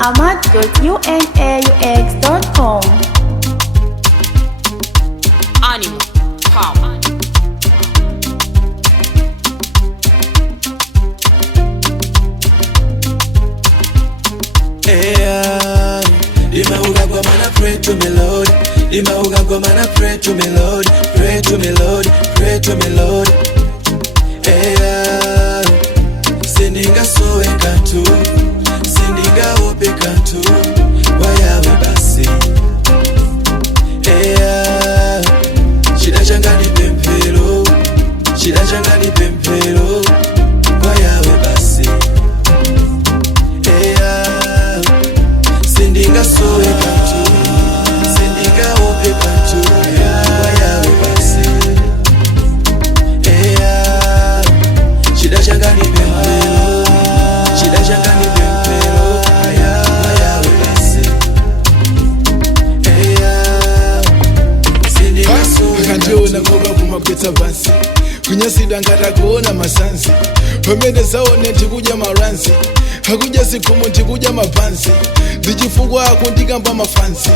ahmad.unaux.com. Animal Power. Imauga kwa mana pray to me Lord. Imauga kwa mana pray to me Lord. Pray to me Lord, pray to me Lord. Sendinga sowe kantu, sendinga ope kantu, wayawe basi. Shida changa ni pempero, shida changa ni pempero, wayawe basi. Sendinga sowe kantu, sendinga ope kantu, wayawe basi. Shida changa ni pempero, shida changa ni pempero, wayawe basi. Sendinga sowe kandiona ngoba kumakwetsa basi kunyasida ngatakuona masansi pamene zaone ndikuja maransi hakuja sikumu ndikuja mapansi ndichifungwa ako ndikamba mafansi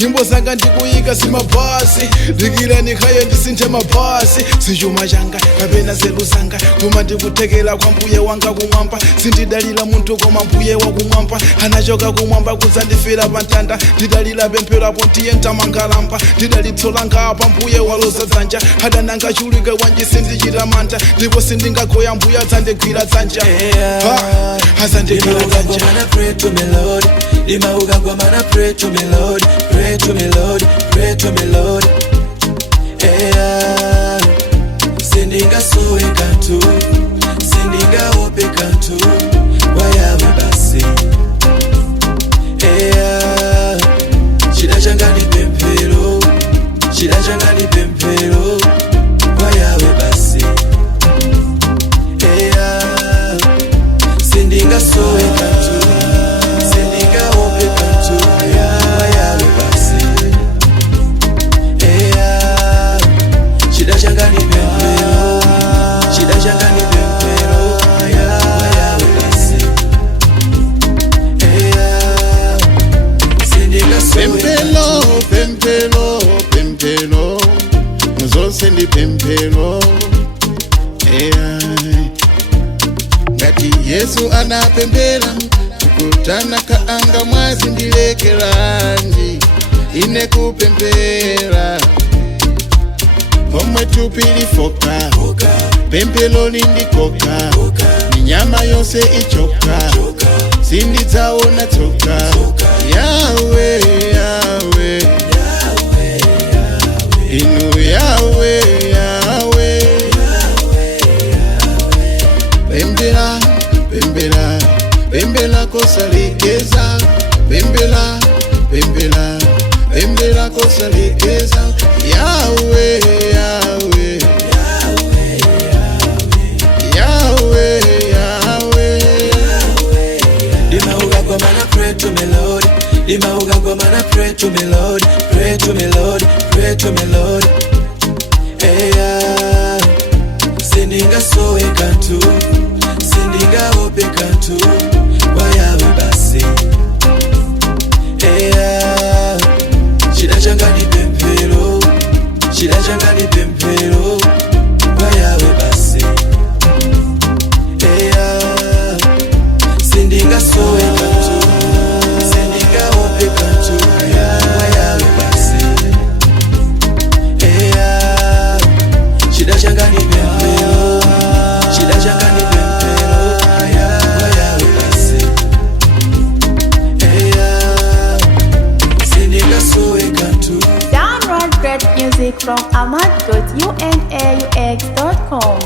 nyimbo zanga ndikuyika simabhasi ndikira nikhaye ndisinthe mabhasi sichuma changa kapena zelu zanga koma ndikuthekera kwa mbuye wanga kumwamba sindidalira munthu koma mbuye wakumwamba anachoka kumwamba kudzandifera pantanda ndidalira pemphero apo ndiye ntamangalamba ndidalitsolanga apa mbuye waloza dzanja adananga chulike wanji sindichita mantha ndipo sindingagoya mbuye adzandigwira dzanja azandigwira dzanja. Pray to me Lord. Imauga kwa mana pray to me Lord. Pray to me Lord, pray to me Lord. Sendinga sowe kantu, sendinga ope kantu, wayawe basi. Shida changa ni pempero, shida changa ni pempero, wayawe basi. Sendinga sowe kantu, sendinga ope kantu, wayawe basi. Shida changa ni pempero, shida changa ni pempero, wayawe basi. Sendinga sowe Pempelo, pempelo, pempelo, muzonse ndi pempelo. Ngati Yesu anapempera kukutana kaanga mwazi ndilekerandi ine kupempera pomwe tupilifoka pempelo lindikoka ni nyama yonse ichoka sindidzaona tsoka yawe yawe inu yawe yawe pembela pembela pembela kosalekeza pembela pembela pembela kosalekeza yawe yawe yawe yawe Imauga kwa mana pray to me Lord. Imauga kwa mana pray to me Lord. Pray to me Lord, pray to me Lord. Sendinga sowe kantu, sendinga ope kantu, wayawe basi. Shida changa ni pempero, shida changa ni pempero, wayawe basi. Sendinga sowe kantu, sendinga ope kantu, wayawe basi. Shida changa ni pempero, shida changa ni pempero, wayawe basi. Sendinga sowe kantu. Download great music from ahmad.unaux.com.